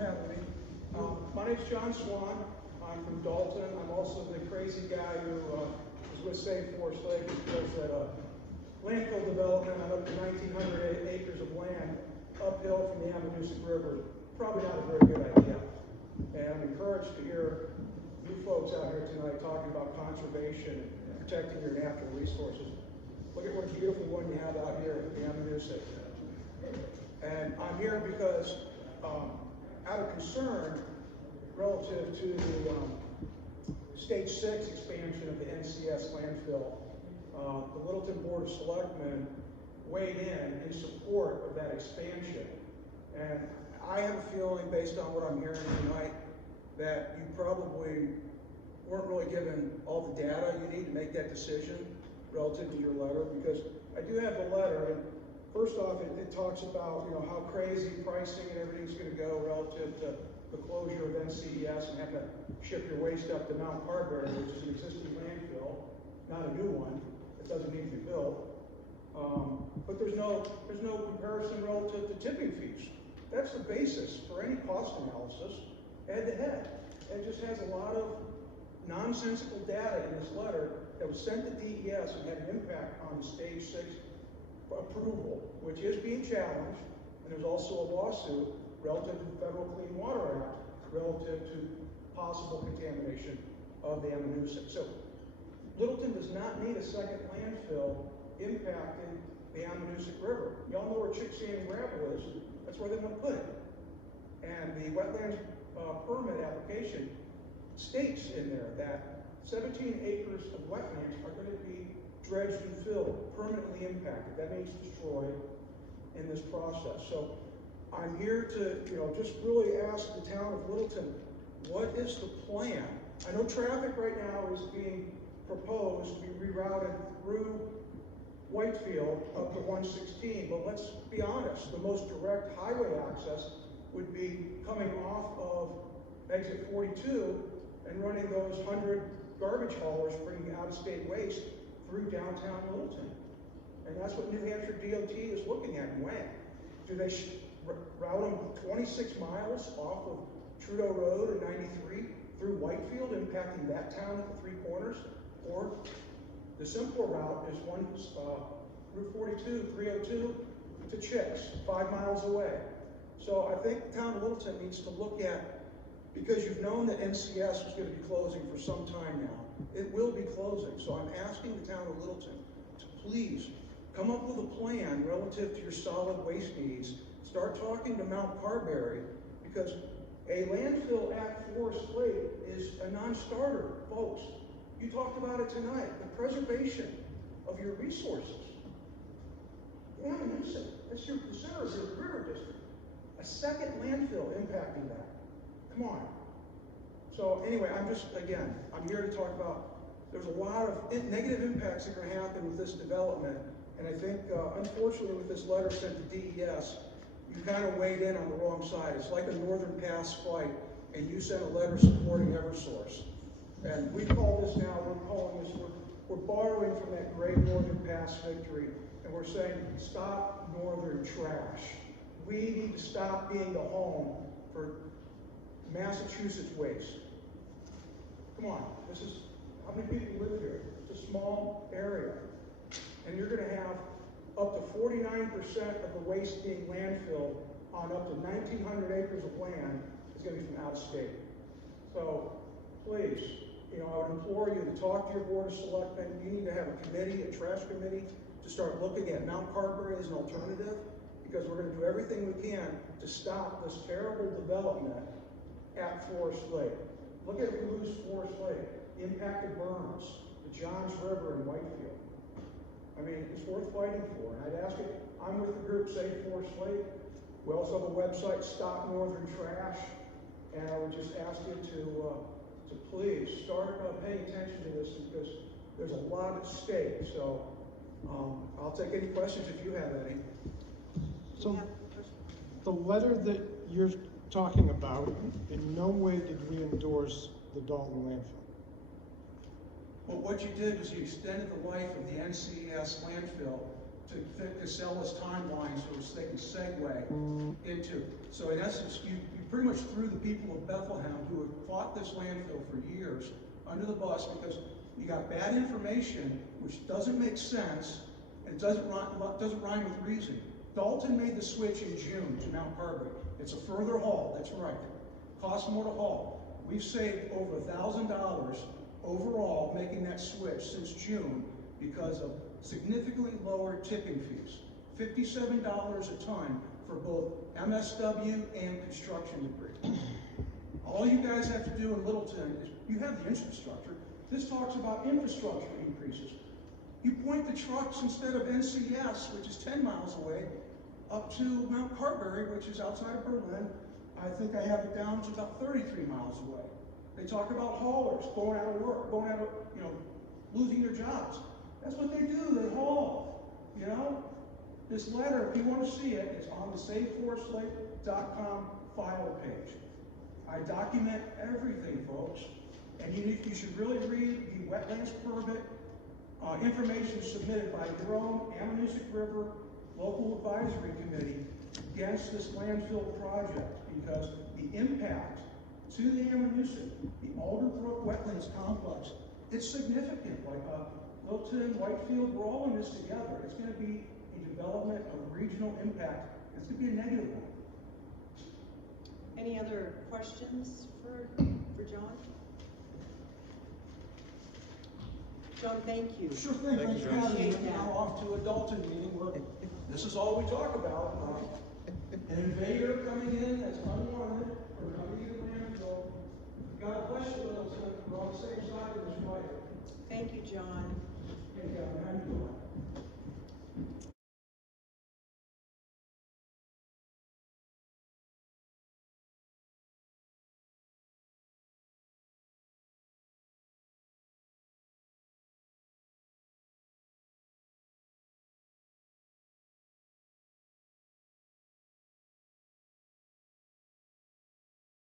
having me. My name's Jon Swan. I'm from Dalton. I'm also the crazy guy who was with Save Forest Lake and built that landfill development on up to 1,900 acres of land uphill from the Ammonoosuc River. Probably not a very good idea. And I'm encouraged to hear you folks out here tonight talking about conservation and protecting your natural resources. Look at what a beautiful one you have out here at the Ammonoosuc. And I'm here because out of concern relative to the Stage 6 expansion of the NCES landfill, the Littleton Board of Selectmen weighed in support of that expansion. And I have a feeling, based on what I'm hearing tonight, that you probably weren't really given all the data you need to make that decision relative to your letter, because I do have the letter, and first off, it talks about how crazy pricing and everything's going to go relative to the closure of NCES and have to ship your waste up to Mount Carberry, which is an existing landfill, not a new one. It doesn't need to be built. But there's no comparison relative to tipping fees. That's the basis for any cost analysis, head to head. It just has a lot of nonsensical data in this letter that was sent to DES and had an impact on the Stage 6 approval, which is being challenged, and there's also a lawsuit relative to the Federal Clean Water Act relative to possible contamination of the Ammonoosuc. So Littleton does not need a second landfill impacting the Ammonoosuc River. Y'all know where chick sand and gravel is. That's where they're going to put it. And the wetlands permit application states in there that 17 acres of wetlands are going to be dredged and filled, permanently impacted. That means destroyed in this process. So I'm here to, just really ask the town of Littleton, what is the plan? I know traffic right now is being proposed to be rerouted through Whitefield up to 116, but let's be honest, the most direct highway access would be coming off of exit 42 and running those 100 garbage haulers bringing out-of-state waste through downtown Littleton. And that's what New Hampshire DOT is looking at and weighing. Do they route them 26 miles off of Trudeau Road and 93 through Whitefield, impacting that town at the three corners? Or the simpler route is one Route 42, 302 to Chicks, 5 miles away. So I think the town of Littleton needs to look at, because you've known that NCS was going to be closing for some time now. It will be closing. So I'm asking the town of Littleton to please come up with a plan relative to your solid waste needs. Start talking to Mount Carberry, because a landfill at Forest Lake is a non-starter, folks. You talked about it tonight, the preservation of your resources. The Ammonoosuc, that's the center of your river district. A second landfill impacting that. Come on. So anyway, I'm here to talk about, there's a lot of negative impacts that are going to happen with this development. And I think, unfortunately, with this letter sent to DES, you kind of weighed in on the wrong side. It's like a Northern Pass flight, and you sent a letter supporting Eversource. And we call this now, we're borrowing from that great Northern Pass victory, and we're saying, stop Northern trash. We need to stop being the home for Massachusetts waste. Come on, this is, how many people live here? It's a small area. And you're going to have up to 49% of the waste being landfilled on up to 1,900 acres of land is going to be from out of state. So please, I would implore you to talk to your Board of Selectmen. You need to have a committee, a trash committee, to start looking at Mount Carberry as an alternative, because we're going to do everything we can to stop this terrible development at Forest Lake. Look at if we lose Forest Lake, the impacted berms, the Johns River in Whitefield. I mean, it's worth fighting for. And I'd ask you, I'm with the group Save Forest Lake. We also have a website, Stop Northern Trash. And I would just ask you to please start paying attention to this, because there's a lot at stake. So I'll take any questions if you have any. So the letter that you're talking about, in no way did we endorse the Dalton landfill. Well, what you did was you extended the life of the NCES landfill to fit Casella's timeline so they can segue into. So in essence, you pretty much threw the people of Bethlehem who have fought this landfill for years under the bus because you got bad information which doesn't make sense and it doesn't rhyme with reason. Dalton made the switch in June to Mount Carberry. It's a further haul, that's right. Costs more to haul. We've saved over $1,000 overall making that switch since June because of significantly lower tipping fees. $57 a ton for both MSW and construction debris. All you guys have to do in Littleton is, you have the infrastructure. This talks about infrastructure increases. You point the trucks instead of NCES, which is 10 miles away, up to Mount Carberry, which is outside of Berlin. I think I have it down to about 33 miles away. They talk about haulers going out of work, going out of, losing their jobs. That's what they do, they haul, This letter, if you want to see it, it's on the SaveForestLake.com file page. I document everything, folks. And you should really read the wetlands permit information submitted by your own Ammonoosuc River Local Advisory Committee against this landfill project, because the impact to the Ammonoosuc, the Alderbrook Wetlands Complex, it's significant. Like Littleton, Whitefield, we're all in this together. It's going to be a development of regional impact. It's going to be a negative one. Any other questions for John? John, thank you. Sure thing. Thanks for having me. Now off to a Dalton meeting where this is all we talk about. An invader coming in that's unwanted or coming to the landfill. God bless you, Littleton. We're on the same side of this fight. Thank you, John. Hey, how you doing?